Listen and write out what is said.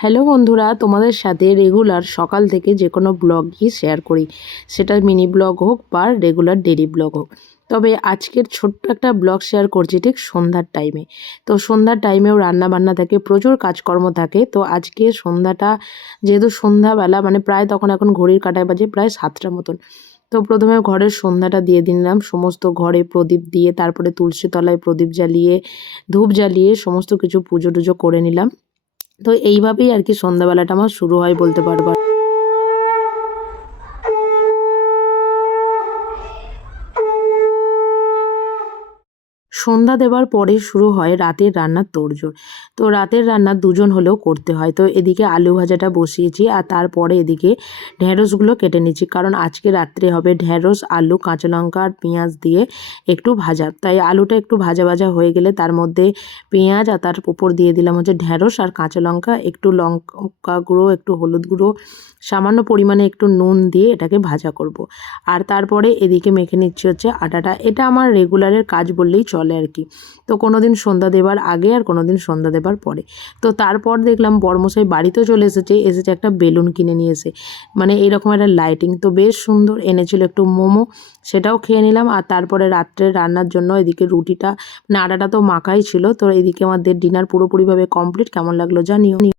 Hello বন্ধুরা, তোমাদের সাথে রেগুলার সকাল থেকে যে কোনো ব্লগই শেয়ার করি, সেটা মিনি ব্লগ হোক বা রেগুলার ডেইলি ব্লগ হোক। তবে আজকের ছোট্ট একটা ব্লগ শেয়ার করছি ঠিক সন্ধ্যার টাইমে। তো সন্ধ্যার টাইমেও রান্না বান্না থাকে, প্রচুর কাজকর্ম থাকে। তো আজকে সন্ধ্যাটা যেহেতু সন্ধ্যাবেলা, মানে প্রায় তখন এখন ঘড়ির কাঁটায় বাজে প্রায় 7টা মতন। তো প্রথমে ঘরের সন্ধ্যাটা দিয়ে দিলাম, সমস্ত ঘরে প্রদীপ দিয়ে, তারপরে তুলসী তলায় প্রদীপ জ্বালিয়ে, ধূপ জ্বালিয়ে সমস্ত কিছু পুজো টুজো করে নিলাম। তো এইভাবেই আর কি সন্ধ্যাবেলাটা আমার শুরু হয় বলতে পারবো। সন্ধ্যা দেবার পরেই শুরু হয় রাতের রান্নার তোড়জোড়। তো রাতের রান্না দুজন হলেও করতে হয়। তো এদিকে আলু ভাজাটা বসিয়েছি, আর তারপরে এদিকে ঢ্যাঁড়সগুলো কেটে নিচ্ছি, কারণ আজকে রাত্রে হবে ঢ্যাঁড়স, আলু, কাঁচা লঙ্কা আর পেঁয়াজ দিয়ে একটু ভাজা। তাই আলুটা একটু ভাজা ভাজা হয়ে গেলে তার মধ্যে পেঁয়াজ, আর তার উপর দিয়ে দিলাম হচ্ছে ঢ্যাঁড়স আর কাঁচা লঙ্কা, একটু লঙ্কা গুঁড়ো, একটু হলুদ গুঁড়ো, সামান্য পরিমাণে একটু নুন দিয়ে এটাকে ভাজা করব। আর তারপরে এদিকে মেখে নিচ্ছি হচ্ছে আটাটা। এটা আমার রেগুলারের কাজ বললেই চলে আর কি। তো কোনো দিন সন্ধ্যা দেবার আগে আর কোনো দিন সন্ধ্যা দেবার পরে। তো তারপর দেখলাম বড়মশাই বাড়িতেও চলে এসেছে একটা বেলুন কিনে নিয়ে এসে, মানে এইরকম একটা লাইটিং, তো বেশ সুন্দর এনেছিল। একটু মোমো, সেটাও খেয়ে নিলাম। আর তারপরে রাত্রে রান্নার জন্য এদিকে রুটিটা, মানে আটাটা তো মাখাই ছিল। তো এদিকে আমাদের ডিনার পুরোপুরিভাবে কমপ্লিট। কেমন লাগলো জানিও।